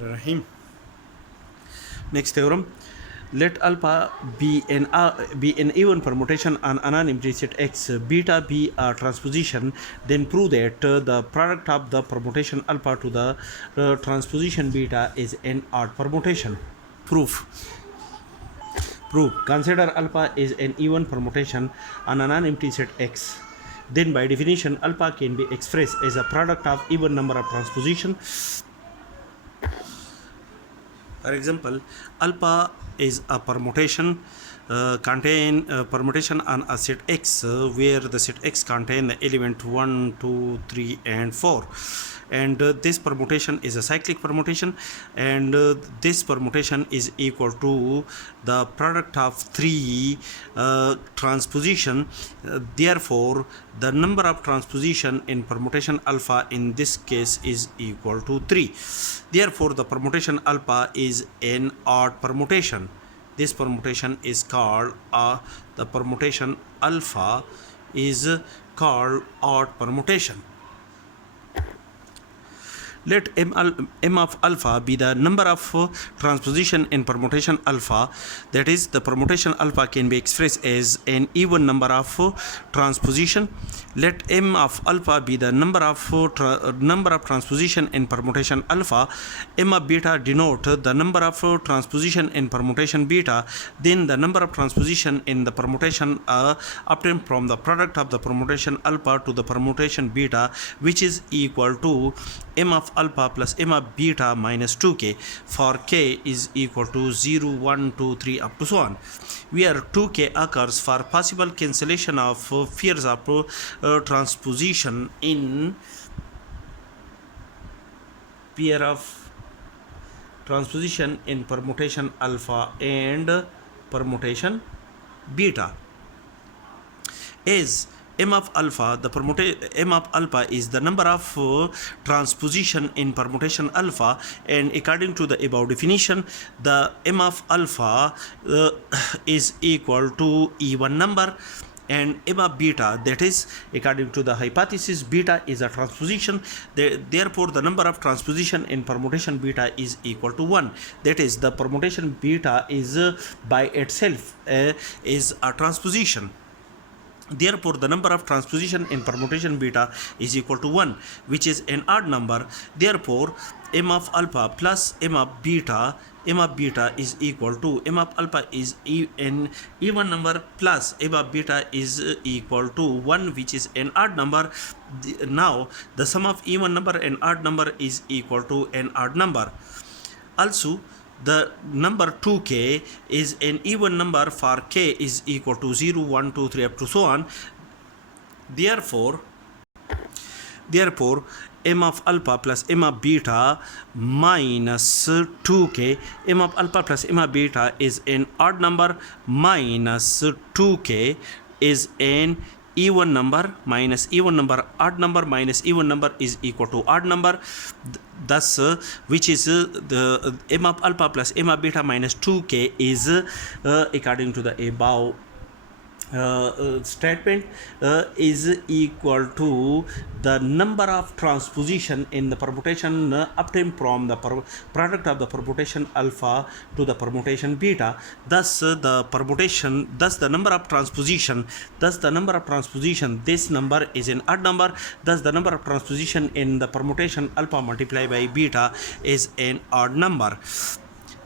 Rahim. Next theorem. Let alpha be an even permutation on anonymity set X, beta be a transposition. Then prove that the product of the permutation alpha to the transposition beta is an odd permutation. Proof. Consider alpha is an even permutation on an empty set X. Then by definition alpha can be expressed as a product of even number of transposition. For example, alpha is a permutation permutation on a set X where the set X contain the element 1, 2, 3 and 4, and this permutation is a cyclic permutation, and this permutation is equal to the product of 3 transposition. Therefore the number of transposition in permutation alpha in this case is equal to 3. Therefore the permutation alpha is an odd permutation. This permutation is called the permutation alpha is called odd permutation. Let m of alpha be the number of transposition in permutation alpha. That is, the permutation alpha can be expressed as an even number of transposition. Let m of alpha be the number of transposition in permutation alpha. M of beta denote the number of transposition in permutation beta. Then the number of transposition in the permutation obtained from the product of the permutation alpha to the permutation beta, which is equal to m of alpha plus m of beta minus 2k, for k is equal to 0, 1, 2, 3 up to so on, where 2k occurs for possible cancellation of pairs of transposition in pair of transposition in permutation alpha and permutation beta. As m of alpha, m of alpha is the number of transposition in permutation alpha, and according to the above definition, the m of alpha is equal to even number, and m of beta, that is, according to the hypothesis, beta is a transposition. Therefore the number of transposition in permutation beta is equal to 1. That is, the permutation beta is by itself is a transposition. Therefore the number of transposition in permutation beta is equal to 1, which is an odd number. Therefore m of alpha plus m of beta is equal to m of alpha is an even number plus m of beta is equal to 1, which is an odd number. Now the sum of even number and odd number is equal to an odd number. Also, the number 2k is an even number for k is equal to 0, 1, 2, 3 up to so on. Therefore m of alpha plus m of beta minus 2k, m of alpha plus m of beta is an odd number minus 2k is an even number minus even number. Odd number minus even number is equal to odd number. Thus which is the m of alpha plus m of beta minus 2k is according to the above statement is equal to the number of transposition in the permutation obtained from the product of the permutation alpha to the permutation beta. Thus the number of transposition, this number is an odd number. Thus the number of transposition in the permutation alpha multiplied by beta is an odd number.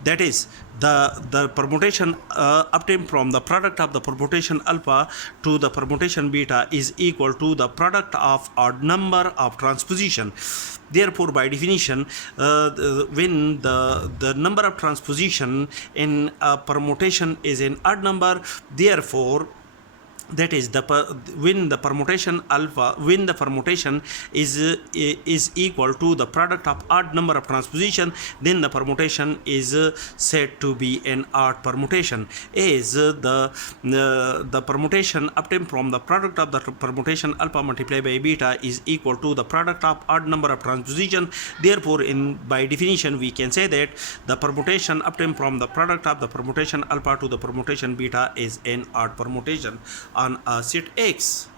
That is, the permutation obtained from the product of the permutation alpha to the permutation beta is equal to the product of odd number of transposition. Therefore by definition when the number of transposition in a permutation is an odd number, therefore that is when the permutation is equal to the product of odd number of transposition, then the permutation is said to be an odd permutation. As the permutation obtained from the product of the permutation alpha multiplied by beta is equal to the product of odd number of transposition, therefore by definition we can say that the permutation obtained from the product of the permutation alpha to the permutation beta is an odd permutation on a set X.